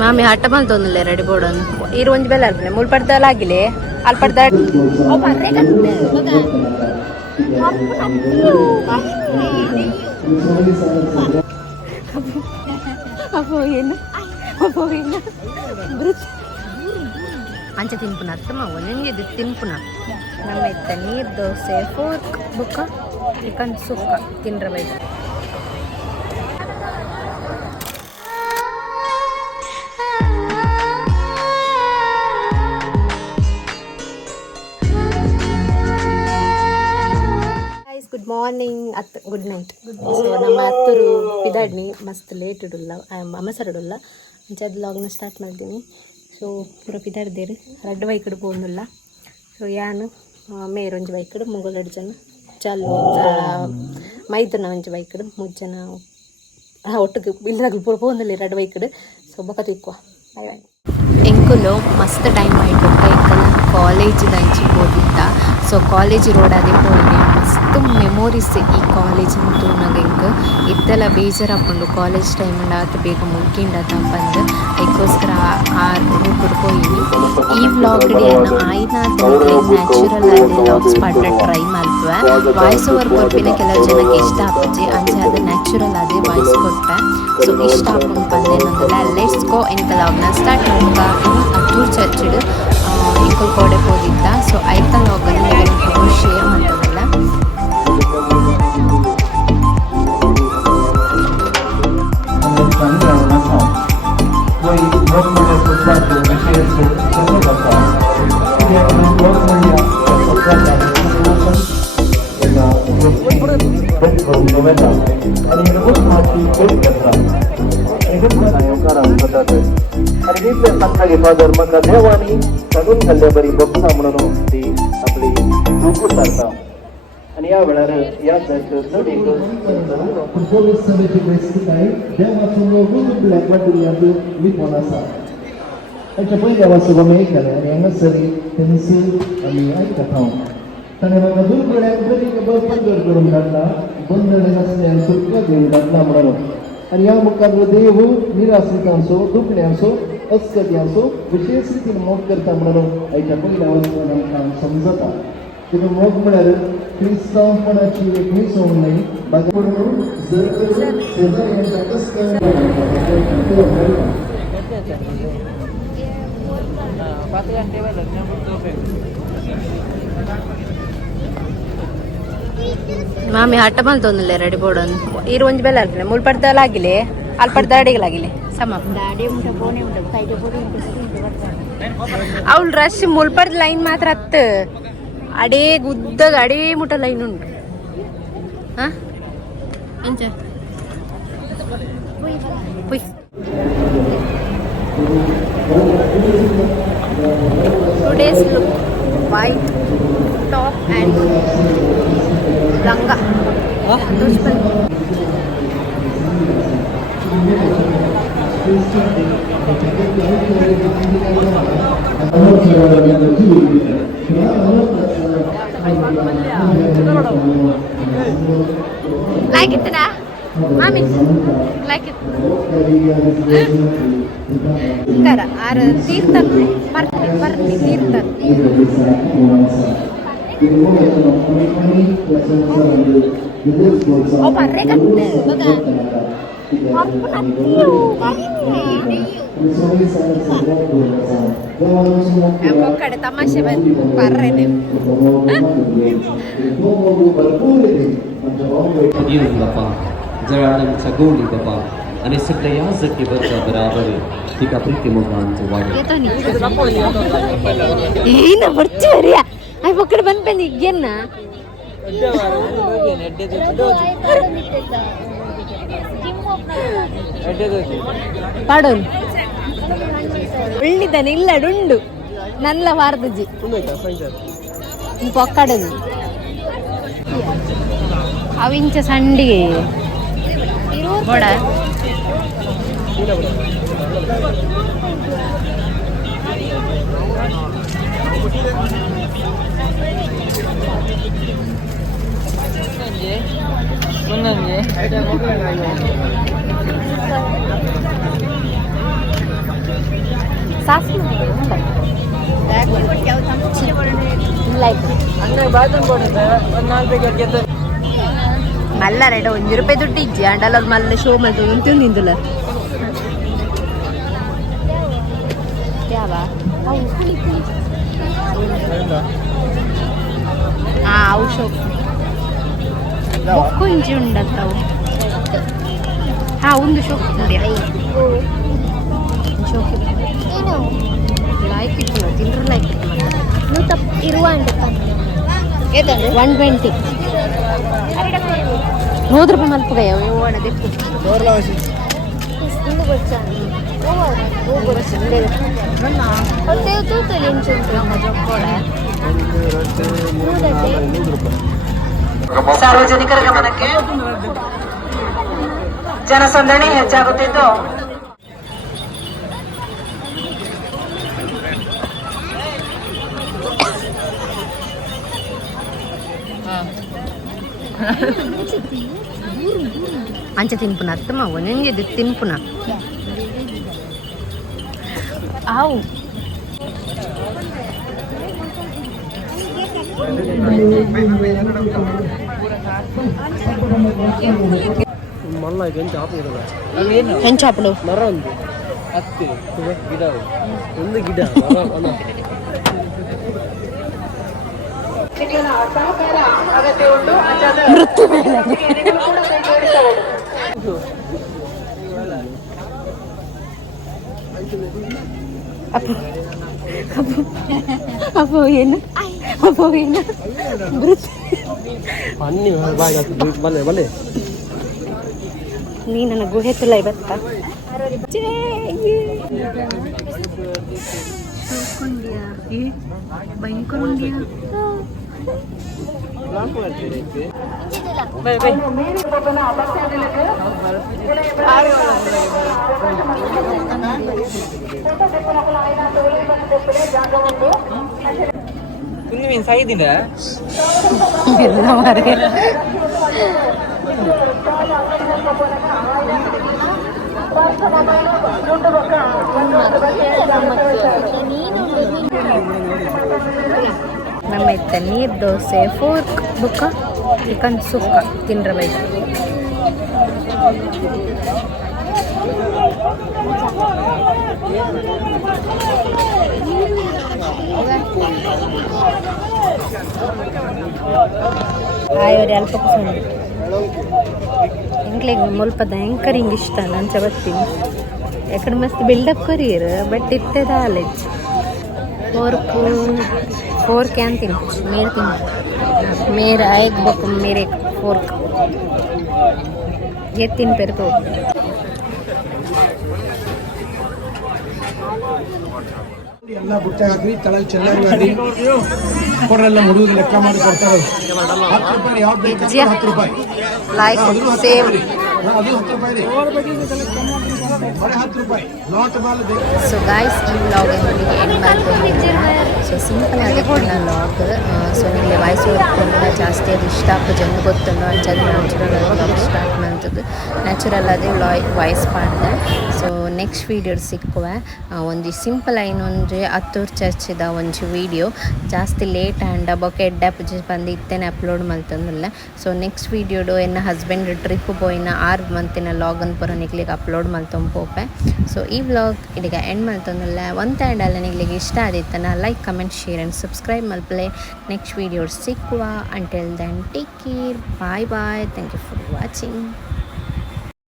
ಮಾಮಿ ಹಟ್ಟ ಬಂತೊಂದಿಲ್ಲ ready ಬೋರ್ಡನ್ನು ಇರು ಒಂಜಿ ಬೆಲ್ಲ ಅಲ್ಪನೆ ಮುಲ್ಪಡ್ದಲ್ಲ ಆಗಿಲೆ ಅಲ್ಪಡ್ದ ಅಪ್ಪೋ ಏನು ಅಂಚೆ ತಿನ್ಪುನ ಅತ್ತಮ್ಮ ಒಂದೊಂದು ಇದು ತಿನ್ಪುನ ನಮ್ಮ ಇತ್ತ ನೀರು ದೋಸೆ ಫೋರ್ಕ್ ಬುಕ್ಕ ಚಿಕನ್ ಸುಕ್ಕ ತಿನ್ರ bike good morning good night so ನಮ್ಮ ಅತ್ತರು ಪಿದಾಡ್ನಿ ಮಸ್ತ್ ಲೇಟ್ ಇಡಲ್ಲ ಅಮಸರ್ ಇಡಲ್ಲ ಅಂಚೆ ಲಾಗ್ನ ಸ್ಟಾರ್ಟ್ ಮಾಡಿದ್ದೀನಿ ಸೊ ಪೂರ ಪಿದಾಡ್ದೇರು ರಡ್ಡು ಬೈಕಡು ಪೋಂದಿಲ್ಲ ಸೊ ಯಾನು ಮೇರೊಂಜಿ ಬೈಕಡು ಮುಂಗೋಲಡು ಜನ ಚಾಲು ಮೈದನ ಒಂಜಿ ಬೈಕಡು ಮುಜ್ಜನ ಒಟ್ಟಿಗೆ ಇಲ್ಲದಾಗ ಪೂರ ಪೋಂದಿಲ್ಲ ರಡ್ಡು ಬೈಕಡು ಸೊ ಬೊಕ್ಕ ತಿಕ್ಕುವ ಎಂಕುಲು ಮಸ್ತ್ ಟೈಮ್ ಆಯಿತು ಎಂಕಲ್ ಕಾಲೇಜ್ ದಂಚಿ ಹೋದಿತ್ತ ಸೊ ಕಾಲೇಜ್ ರೋಡ್ ಅದೇ ಹೋಗಿ ಮಸ್ತ್ ಮೆಮೊರೀಸ್ ಈ ಕಾಲೇಜ್ ಅಂತೂ ನಂಗೆ ಹಿಂಗೆ ಇತ್ತೆಲ್ಲ ಬೇಜಾರಾಪುಂಡು ಕಾಲೇಜ್ ಟೈಮ್ ಆತ ಬೇಗ ಮುಗ್ಗಿಂಡತ ಬಂದು ಅದಕ್ಕೋಸ್ಕರ ಆ ರೂಟ್ ಹೋಗಿ ಈ ವ್ಲಾಗ್ ಆಯ್ನ ನ್ಯಾಚುರಲ್ ಆಗಿ ವ್ಲಾಗ್ಸ್ ಪಾಡ್ಲ ಟ್ರೈ ಮಾಡ್ತವೆ ವಾಯ್ಸ್ ಓವರ್ ಕೊಡ್ಪಿನ ಕೆಲವು ಜನಕ್ಕೆ ಇಷ್ಟ ಆಪಚ್ಚಿ ಅಂಚೆ ಅದು ನ್ಯಾಚುರಲ್ ಅದೇ ವಾಯ್ಸ್ ಕೊಟ್ಟೆ ಸೊ ಇಷ್ಟ ಆಪುಂಡು ಬಂದೇನಂದಿಲ್ಲ ಲೆಟ್ಸ್ ಗೋ ಇನ್ಕ ಲಾಗ್ನ ಸ್ಟಾರ್ಟ್ ಮಾಡ್ತಾ ಅತ್ತೂರು ಚರ್ಚಿಡು ಇಂಕಲ್ ಕೋಡೆ ಹೋಗಿದ್ದ ಸೊ ಐತ ಲಾಗನ್ನು ಶೇರ್ ಮಾಡ್ತದಲ್ಲ धर्म देवानी सगून घाल्ल्या बरी बघता म्हणून ती आपली डोकू सारता आणि या वेळार या सभेची परिस्थिती आहे देवाचो लोगो ब्लॅकबोर्ड दिल्ल्याचो विपण आसा ताच्या पयल्या वाचोवप एक जालें आनी हांगासर पेन्सील आमी आयकता ताणें म्हाका दोन कडेन बरी बंदर करून धाडला बंदर नासल्यान सुटका घेवन धाडला म्हणून आनी ह्या मुखार देव निराश्रितांचो दुखण्यांचो अस्कट्यांचो विशेष रितीन मोग करता म्हणून हाच्या पयल्या वचून आमकां समजता कित्याक मोग म्हळ्यार क्रिस्तांवपणाची एक मिसवण न्ही बाकी शेजाऱ्यांच्या ಮಾಮಿ ಹಟ್ಟ ಬಂತೊಂದಿಲ್ಲ ರೆಡಿ ಬೋರ್ಡನ್ನು ಇರು ಒಂಜಿ ಬೆಲ್ಲ ಅಲ್ಪನೆ ಮುಲ್ಪಡ್ದಲ್ಲ ಆಗಿಲೆ ಅಲ್ಪಡ್ದ ಅಡಿಗಳಾಗಿಲೆ ಸಮ ಅವಳು ರಶ್ ಮುಲ್ಪಡ್ದ ಲೈನ್ ಮಾತ್ರ ಹತ್ತ ಅಡೇ ಗುದ್ದಾಗ ಅಡೇ ಮುಟ್ಟ ಲೈನ್ ಉಂಟು ಹಾಂ ಅಂಚ today's look white top and ಲಂಗ like it na mami like it kara ar tirthan parni tirthan oh parre katte baga appu nattiyo මොකද තමාෂೆ පරරනේ Bapak, jalanan cagoli Bapak, ane segala zaki baca berabar, tiga priti mohon tuwari. Ina berceria, ay pokoknya ban pendigian na. Pardon. Ullidane illadundu nalla vardaji pokkadanu avincha sandige boda Menangnya. Sauce ಮಲ್ಲ ರೇಟ 1 ರೂಪಾಯಿ ದುಡ್ಡು ಇಜ್ಜಿ ಅಂಡಲ್ಲ ಮಲ್ಲ show ಮಾಡ್ತು ತಿಂದಿಲ್ಲ ಯಾವ ಅವು show ಬೊಕ್ಕು ಇಂಚಿ ಉಂಡಂತವು ಒಂದು ಶೋ ಶೋಕಿ ಲೈಕ್ ಇತ್ತು ತಿಂದ್ರೆ ಲೈಕ್ ಇರುವ 120 100 ರೂಪಾಯಿ ಮಲ್ಪುಗಯ್ಯ ಓಡದಿತ್ತು ಸಾರ್ವಜನಿಕರ ಗಮನಕ್ಕೆ ಜನಸಂದಣಿ ಹೆಚ್ಚಾಗುತ್ತಿದ್ದು ಅಂಚೆ ತಿನ್ಪುನ ಅತ್ತಮ್ಮ ಒಂದೊಂದು ತಿನ್ಪುನ ಆವು ಮಲ್ಲ ಹೆಂಚಾಪು ಹೆಂಚಾಪಲು ಮರ ಒಂದು ಹತ್ತಿ ಗಿಡ ಒಂದು ಗಿಡ ಅಪ್ಪೋ ಏನು ಅನ್ನಿ ಬಲ್ಲೆ ಬಲ್ಲೆ ನೀ ನನ್ನ ಗುಹೆ ತುಲ ಇವತ್ತ ಭಯಂಕರ കുഞ്ഞുമീൻ സൈദിന്റെ ನಮ್ಮ ಇತ್ತ ನೀರು ದೋಸೆ ಫೋರ್ಕ್ ಬುಕ್ಕ ಚಿಕನ್ ಸುಕ್ಕ ತಿನ್ರಬೇಕು ಆಯೋರಿ ಅಲ್ಪ ಕುಸಂಡು ಎಂಕ್ಲೆಗ್ ಮುಲ್ಪ ಭಯಂಕರ ಹಿಂಗೆ ಇಷ್ಟ ನಾನು ಚಬತ್ತೀನಿ ಯಾಕಡೆ ಮಸ್ತ್ ಬಿಲ್ಡಪ್ ಕೊರಿಯರ್ ಬಟ್ ಇತ್ತದ ಆಲೆಜ್ फोर्क क्या तीन मेरे तीन मेरा एक बुक मेरे फोर्क ये 3 पेर तो ಎಲ್ಲ ಬುಟ್ಟೆ ಹಾಕಿ ತಳಲ್ಲಿ ಚೆನ್ನಾಗಿ ಮಾಡಿ ಕೊಡ್ರೆಲ್ಲ ಮುಡುವುದು ಲೆಕ್ಕ ಮಾಡಿ ಕೊಡ್ತಾರೆ 10 ರೂಪಾಯಿ ಯಾವ್ದು ಬೇಕು 10 ರೂಪಾಯಿ लाइक सेव ಅದು 10 ರೂಪಾಯಿ ಬಡ 10 ರೂಪಾಯಿ ನೋಟ್ ಬಾಲ್ ಸೊ ಗಾಯ್ಸ್ ಈ ವ್ಲಾಗ್ ಎಂಡ್ ಮಾಡ್ತೀನಿ ಸೊ ಸಿಂಪಲ್ ಆಗಿ ವ್ಲಾಗ್ ಸೊ ನಿಮಗೆ ವಾಯ್ಸ್ ಓವರ್ ಜಾಸ್ತಿ ಅದು ಇಷ್ಟ ಆಗ್ತದೆ ಎಂದು ಗೊತ್ತುಂಡು ಅಂಚದು ನ್ಯಾಚುರಲ್ ಆಗಿ ವ್ಲಾಗ್ ಸ್ಟಾರ್ಟ್ ಮಾಡ್ತದೆ ನ್ಯಾಚುರಲ್ ಆಗಿ ವಾಯ್ಸ್ ಮಾಡಿದೆ ಸೊ ನೆಕ್ಸ್ಟ್ ವೀಡಿಯೋ ಸಿಕ್ಕುವ ಒಂದು ಸಿಂಪಲ್ ಐನೊಂದು 10 ಚರ್ಚಿದ ಒಂದು ವಿಡಿಯೋ ಜಾಸ್ತಿ ಲೇಟ್ ಆ್ಯಂಡ್ ಬೊಕ್ಕೆ ಎಡ್ಡ ಪೂಜೆ ಬಂದು ಇತ್ತೇನೆ ಅಪ್ಲೋಡ್ ಮಾಡ್ತಂದಿಲ್ಲ ಸೊ ನೆಕ್ಸ್ಟ್ ವೀಡಿಯೋಡು ಎನ್ನ ಹಸ್ಬೆಂಡ್ ಟ್ರಿಪ್ ಪೋಯಿನ 6 ಮಂತಿನ ಲಾಗನ್ ಪೂರ ನಿಗ್ಲಿಗೆ ಅಪ್ಲೋಡ್ ಮಾಡ್ತಂದು ಪೋಪೆ ಸೊ ಈ ವ್ಲಾಗ್ ಇದೀಗ ಎಂಡ್ ಮಾಡ್ತಂದಿಲ್ಲ ಒಂದು ಆ್ಯಂಡ್ ಅಲ್ಲ ನಿಗ್ಲಿಗೆ ಇಷ್ಟ ಆದಿತ್ತನ like comment share and subscribe ಮಲ್ಪಲೆ ನೆಕ್ಸ್ಟ್ ವೀಡಿಯೋ ಸಿಕ್ಕುವ until then take care bye thank you for watching